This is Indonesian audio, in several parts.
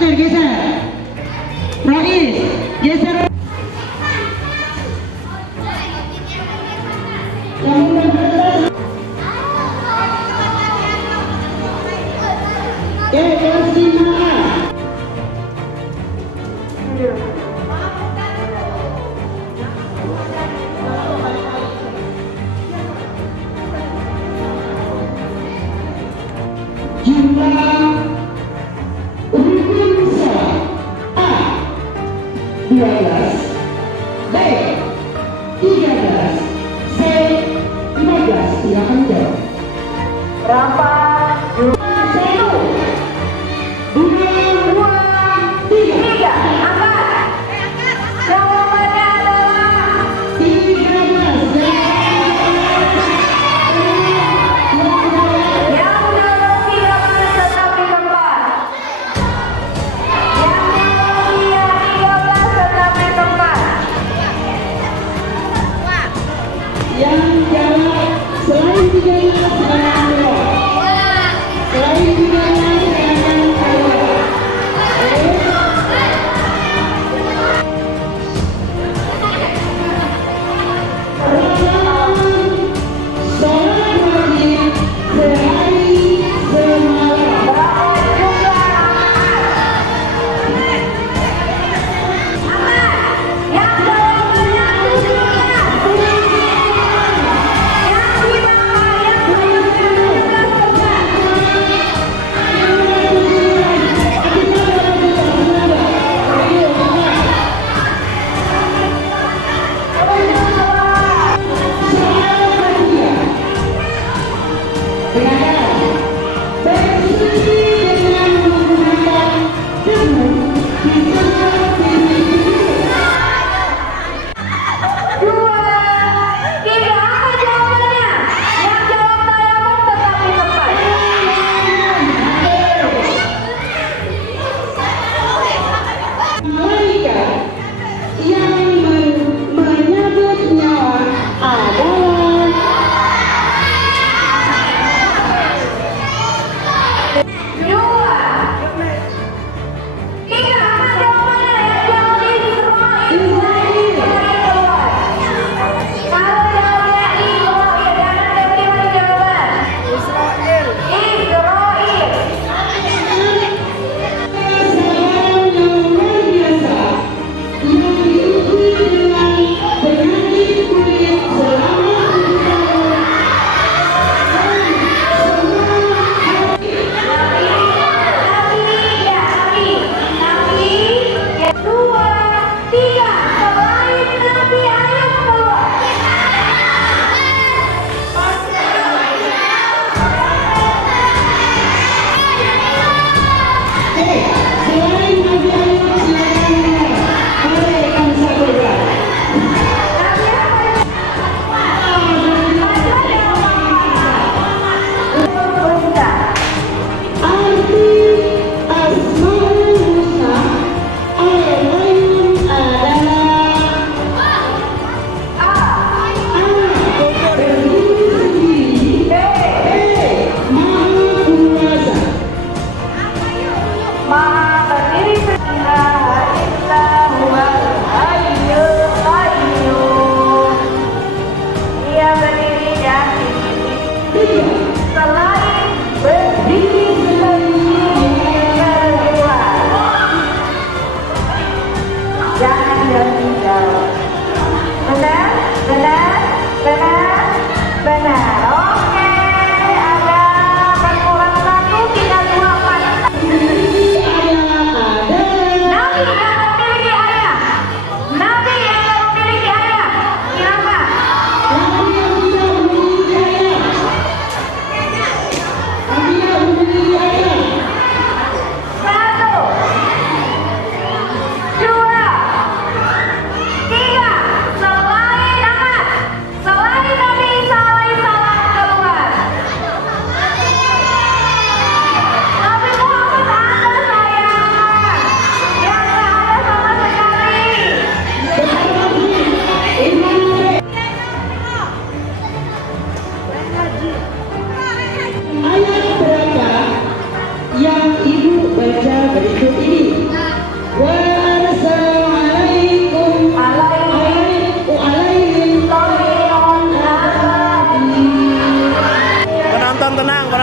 Fatir geser. Rais geser. Jumlah rukun sholat A 12, B 13, C 15. Silakan jawab. Berapa? 1, 2, 3. Angkat. Jawabannya adalah 13. Yang jawab selain 13 silakan jawab. Selain 13 silakan jawab. Sholat wajib sehari semalam.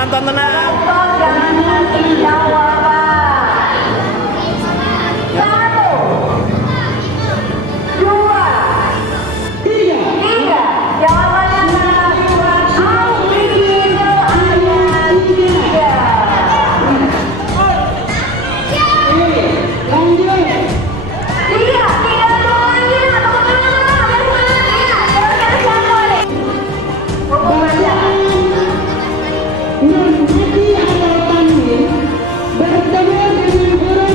Penonton tenang. Jangan ngasih jawaban. 1, 2, 3. Jawabannya adalah surat Al-Baqarah ayat 3. Lanjut. Iya, tidak ada lagi. Bacaan nun mati atau tanwin bertemu dengan huruf ra,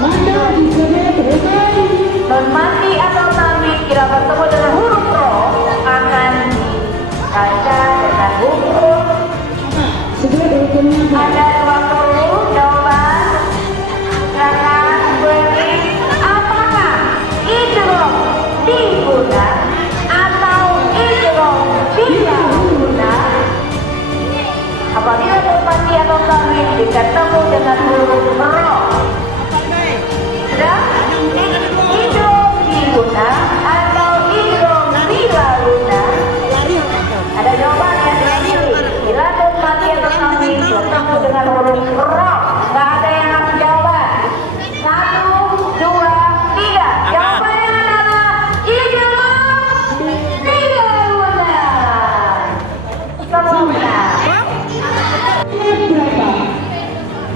maka disebut rukun. Non mati atau tanwin jika bertemu dengan huruf ro akan dibaca dengan hukum. Sebut rukunnya Ada 20 jawaban. Silakan beri. Apakah idgham diguna atau idgham tidak guna? Apabila non mati atau tanwin bertemu dengan huruf ro, sudah idgham diguna atau idgham tidak guna? Ada jawabannya dipilih. Bila non mati atau tanwin bertemu dengan huruf ro, nggak ada yang harus jawaban. 1, 2, 3. Jawabannya adalah idgham tidak guna. Semua benar. ayat berapa?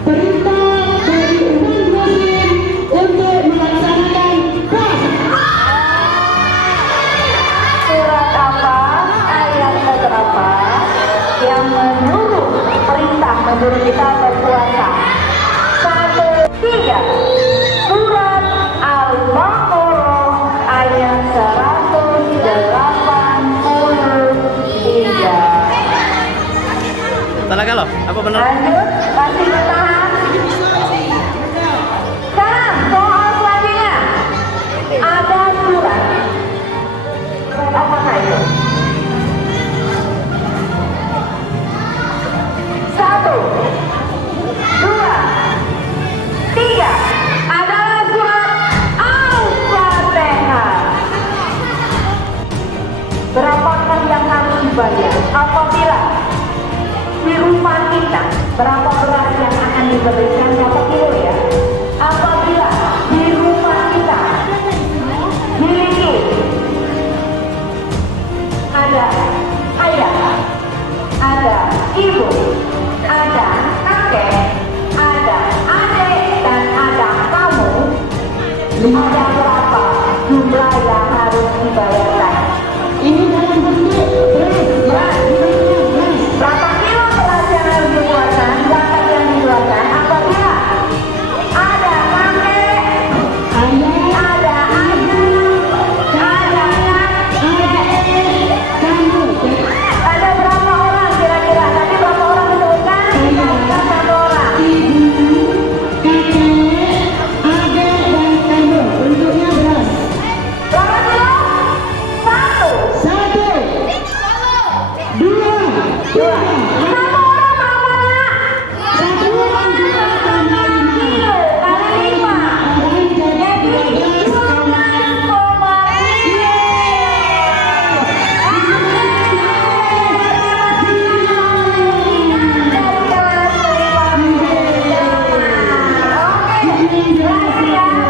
Perintah dari umat muslim untuk melaksanakan puasa. Surat apa, ayat berapa yang menyuruh, perintah menyuruh kita berpuasa? 1, 3. Surat Al-Baqarah ayat 183. Talaga loh, apa benar? Lanjut, masih bertahan. Sekarang soal selanjutnya. Ada surat. Surat apakah itu? 1, 2, 3. Adalah surat Al-Fatihah. Berapakah yang harus dibayar apabila di rumah kita berapa beras yang akan diberikan berapa kilo ya? Apabila di rumah kita memiliki ada ayah, ada ibu, ada kakek, ada adik dan ada kamu, ada berapa jumlah yang harus dibayarkan? Ini dalam bentuk beras, Berapa kilo beras yang harus dikeluarkan, zakat yang dikeluarkan apabila ada kakek, ada adik, ada kakek, ada berapa orang kira-kira? Tadi berapa orang disebutkan? Satu orang. ibu, kakek, adik, dan kandung. Bentuknya beras. Berapa kilo? 1, 1, 2, 3. Satu orang berapa nak? Satu orang juga tambah 5. Kilo kali 5. Orang jadi Jadi 12,5. Oke, berhasil ya.